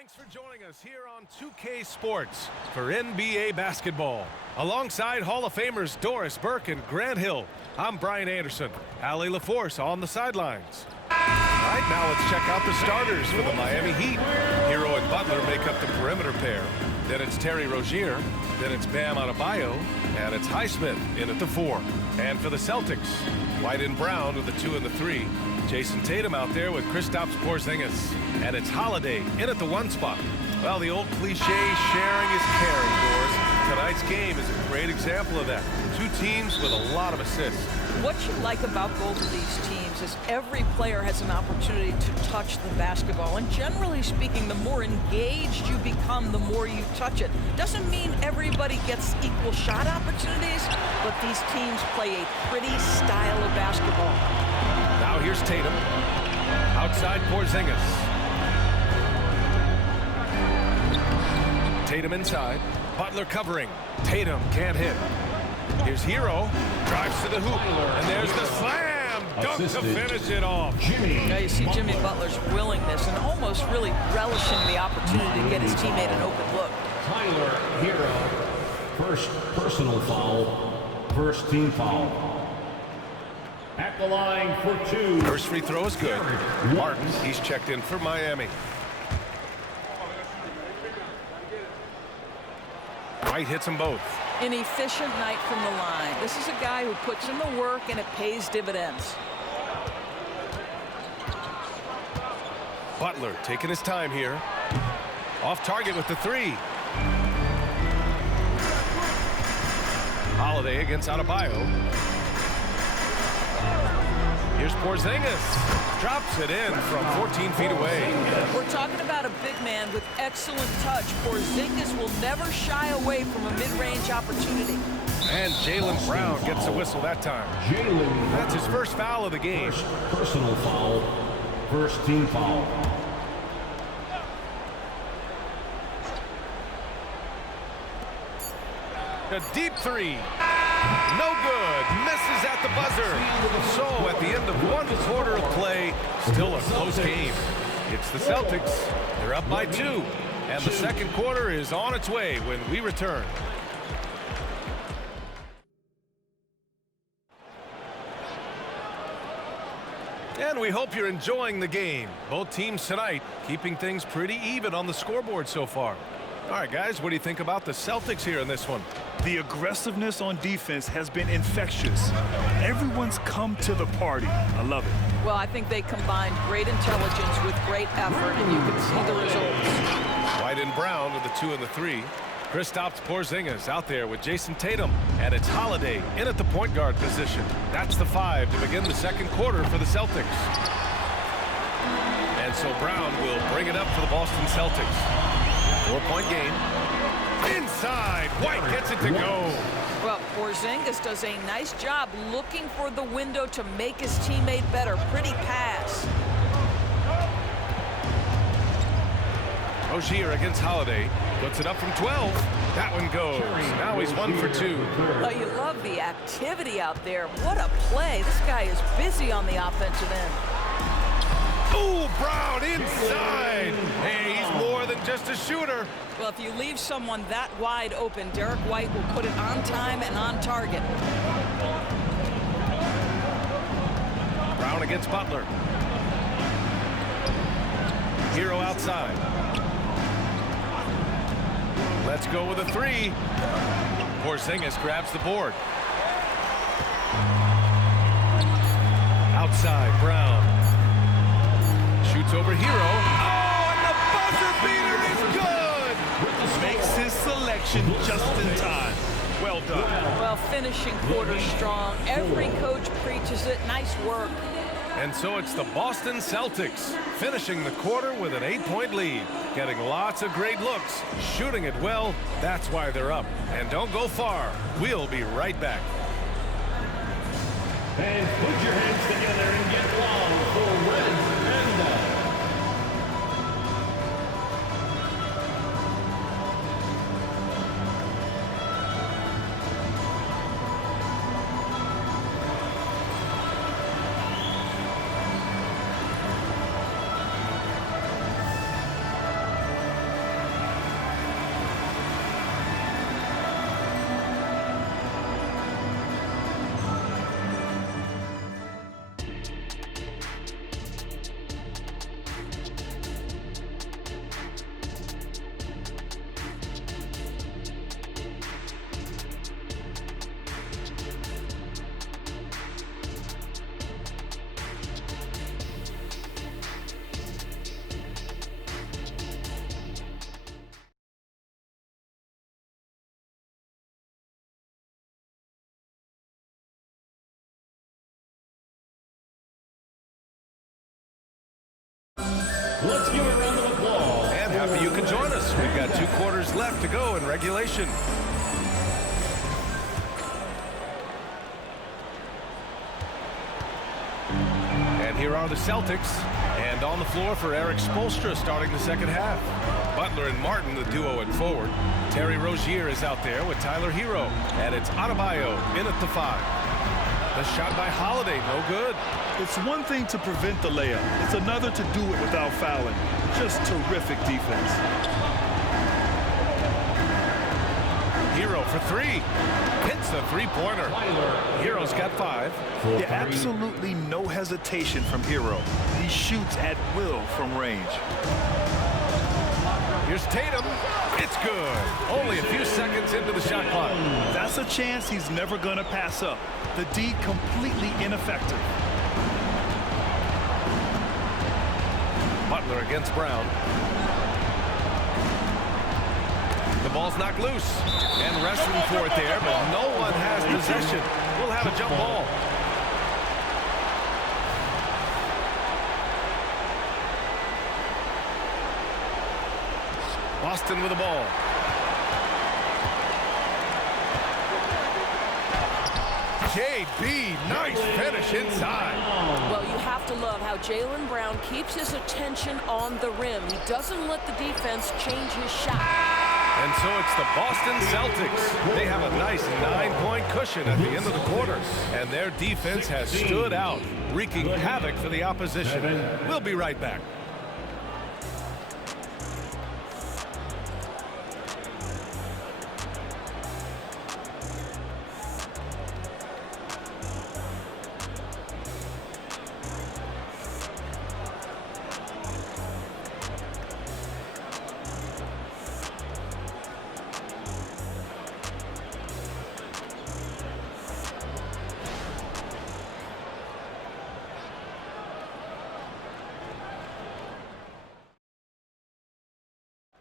Thanks for joining us here on 2K Sports for NBA basketball. Alongside Hall of Famers Doris Burke and Grant Hill, I'm Brian Anderson. Allie LaForce on the sidelines. All right, now let's check out the starters for the Miami Heat. Hero and Butler make up the perimeter pair. Then it's Terry Rozier. Then it's Bam Adebayo. And it's Highsmith in at the 4. And for the Celtics, White and Brown with the 2 and the 3. Jason Tatum out there with Kristaps Porzingis. And it's Holiday in at the 1 spot. Well, the old cliche, sharing is caring, Doris. Tonight's game is a great example of that. 2 teams with a lot of assists. What you like about both of these teams is every player has an opportunity to touch the basketball. And generally speaking, the more engaged you become, the more you touch it. Doesn't mean everybody gets equal shot opportunities, but these teams play a pretty style of basketball. Now here's Tatum. Outside Porzingis. Tatum inside. Butler covering. Tatum can't hit. Here's Hero. Drives to the hoop. And there's the slam. Dunk to finish it off. Now you see Jimmy Butler's willingness and almost really relishing the opportunity to get his teammate an open look. Tyler Hero. First personal foul. First team foul. At the line for 2. First free throw is good. Martin, he's checked in for Miami. White hits them both. An efficient night from the line. This is a guy who puts in the work and it pays dividends. Butler taking his time here. Off target with the 3. Holiday against Adebayo. Here's Porzingis. Drops it in from 14 feet away. We're talking about a big man with excellent touch. Porzingis will never shy away from a mid-range opportunity. And Jaylen Brown gets a whistle that time. That's his first foul of the game. First personal foul. First team foul. A deep 3. No good. Misses at the buzzer. So at the end of 1 quarter of play, still a close game. It's the Celtics. They're up by 2. And the second quarter is on its way when we return. And we hope you're enjoying the game. Both teams tonight keeping things pretty even on the scoreboard so far. All right, guys, what do you think about the Celtics here in this one? The aggressiveness on defense has been infectious. Everyone's come to the party. I love it. Well, I think they combined great intelligence with great effort, and you can see the results. White and Brown with the 2 and the 3. Kristaps Porzingis out there with Jason Tatum. And it's Holiday in at the point guard position. That's the 5 to begin the second quarter for the Celtics. And so Brown will bring it up for the Boston Celtics. 4-point game. Inside. White gets it to go. Well, Porzingis does a nice job looking for the window to make his teammate better. Pretty pass. Rozier against Holiday. Puts it up from 12. That one goes. Now he's 1 for 2. Oh, you love the activity out there. What a play. This guy is busy on the offensive end. Ooh, Brown inside. Hey, he's more than just a shooter. Well, if you leave someone that wide open, Derek White will put it on time and on target. Brown against Butler. Hero outside. Let's go with a 3. Porzingis grabs the board. Outside, Brown. Shoots over Hero. Oh, and the buzzer beater is good! Makes his selection just in time. Well done. Well, finishing quarter strong. Every coach preaches it. Nice work. And so it's the Boston Celtics finishing the quarter with an 8-point lead. Getting lots of great looks. Shooting it well. That's why they're up. And don't go far. We'll be right back. And put your hands together and get long for Red Panda. Let's give a round of applause. And happy you can join us. We've got 2 quarters left to go in regulation. And here are the Celtics. And on the floor for Eric Spoelstra starting the second half. Butler and Martin, the duo at forward. Terry Rozier is out there with Tyler Hero. And it's Adebayo in at the 5. The shot by Holiday, no good. It's one thing to prevent the layup. It's another to do it without fouling. Just terrific defense. Hero for 3. Hits the three-pointer. Hero's got 5. Yeah, absolutely no hesitation from Hero. He shoots at will from range. Here's Tatum. It's good. Only a few seconds into the shot clock. That's a chance he's never going to pass up. The D completely ineffective. Butler against Brown. The ball's knocked loose. And wrestling for it there, but no one has possession. We'll have a jump ball. Boston with the ball. JB, nice finish inside. Well, you have to love how Jaylen Brown keeps his attention on the rim. He doesn't let the defense change his shot. And so it's the Boston Celtics. They have a nice 9-point cushion at the end of the quarter. And their defense has stood out, wreaking havoc for the opposition. We'll be right back.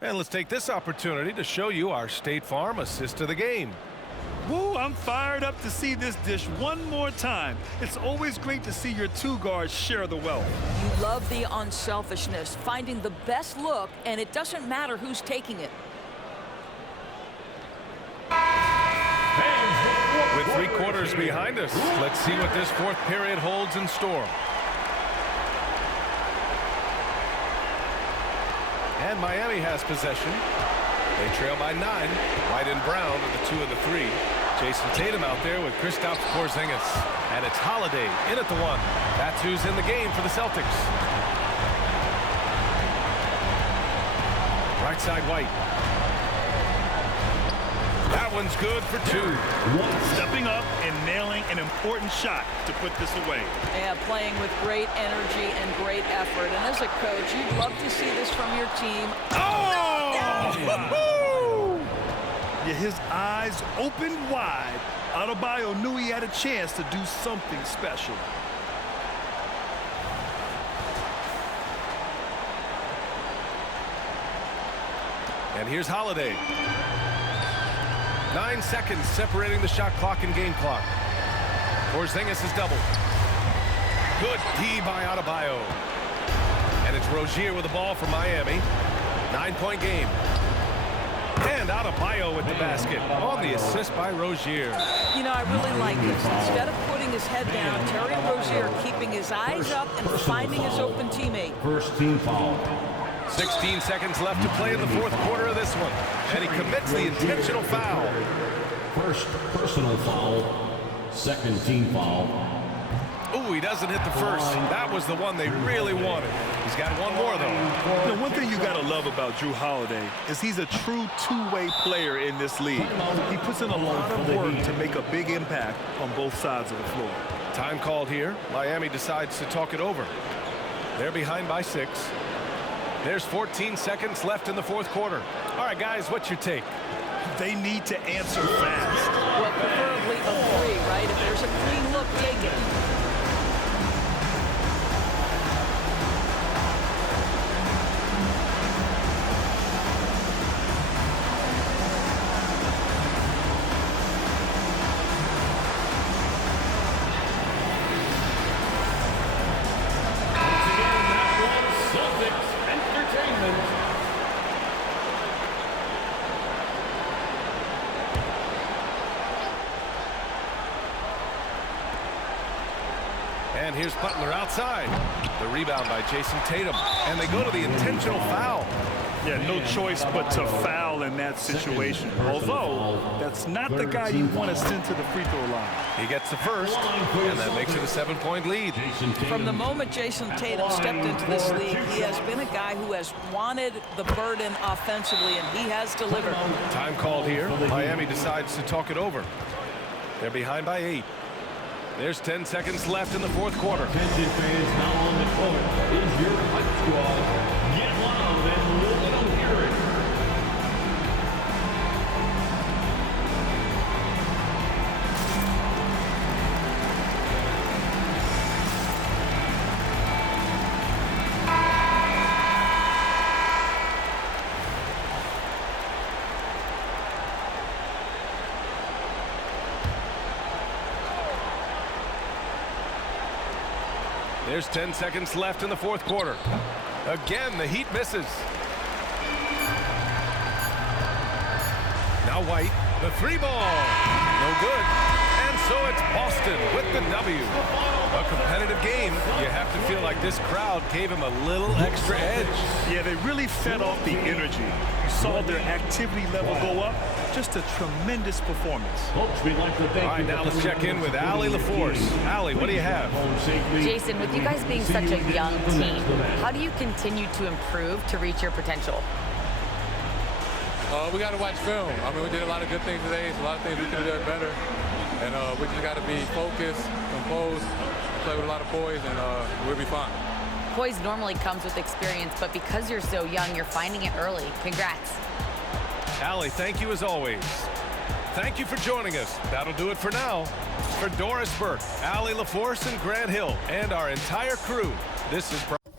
And let's take this opportunity to show you our State Farm assist of the game. Woo, I'm fired up to see this dish one more time. It's always great to see your 2 guards share the wealth. You love the unselfishness, finding the best look, and it doesn't matter who's taking it. With 3 quarters behind us, let's see what this 4th period holds in store. And Miami has possession. They trail by 9. White and Brown are the 2 of the 3. Jason Tatum out there with Kristaps Porzingis. And it's Holiday in at the 1. That's who's in the game for the Celtics. Right side White. That one's good for 2. Stepping up and nailing an important shot to put this away. Yeah, playing with great energy and great effort. And as a coach, you'd love to see this from your team. Oh! Yeah, his eyes opened wide. Adebayo knew he had a chance to do something special. And here's Holiday. 9 seconds separating the shot clock and game clock. Porzingis is doubled. Good D by Adebayo. And it's Rozier with the ball for Miami. 9-point game. And Adebayo with the basket on the assist by Rozier. You know, I really like this. Instead of putting his head down, Terry Rozier keeping his eyes up and finding his open teammate. First team foul. 16 seconds left to play in the 4th quarter of this one. And he commits the intentional foul. First personal foul. Second team foul. Ooh, he doesn't hit the first. That was the one they really wanted. He's got one more, though. You know, one thing you got to love about Jrue Holiday is he's a true 2-way player in this league. He puts in a lot of work to make a big impact on both sides of the floor. Time called here. Miami decides to talk it over. They're behind by 6. There's 14 seconds left in the fourth quarter. All right, guys, what's your take? They need to answer fast. Well, preferably a 3, right? If there's a clean look, take it. Once again, that was Celtics Entertainment. And here's Butler outside. The rebound by Jason Tatum. And they go to the intentional foul. Yeah, no choice but to foul in that situation. Although, that's not the guy you want to send to the free throw line. He gets the first, and that makes it a 7-point lead. From the moment Jason Tatum stepped into this league, he has been a guy who has wanted the burden offensively, and he has delivered. Time called here. Miami decides to talk it over. They're behind by 8. There's 10 seconds left in the fourth quarter. Attention fans, now on the court is your hype squad. Get loud and let them hear it. There's 10 seconds left in the fourth quarter. Again, the Heat misses. Now White, the 3 ball. No good. And so it's Boston with the W. A competitive game. You have to feel like this crowd gave him a little extra edge. Yeah, they really fed off the energy. You saw their activity level go up. Just a tremendous performance. Folks, we'd like to thank All right, now let's check in with Allie LaForce. Allie, what do you have? Jason, with you guys being such a young team, how do you continue to improve to reach your potential? We got to watch film. I mean, we did a lot of good things today. So a lot of things we could have done better. And we just got to be focused, composed, play with a lot of poise, and we'll be fine. Poise normally comes with experience, but because you're so young, you're finding it early. Congrats. Allie, thank you as always. Thank you for joining us. That'll do it for now. For Doris Burke, Allie LaForce, and Grant Hill, and our entire crew, this is Brian.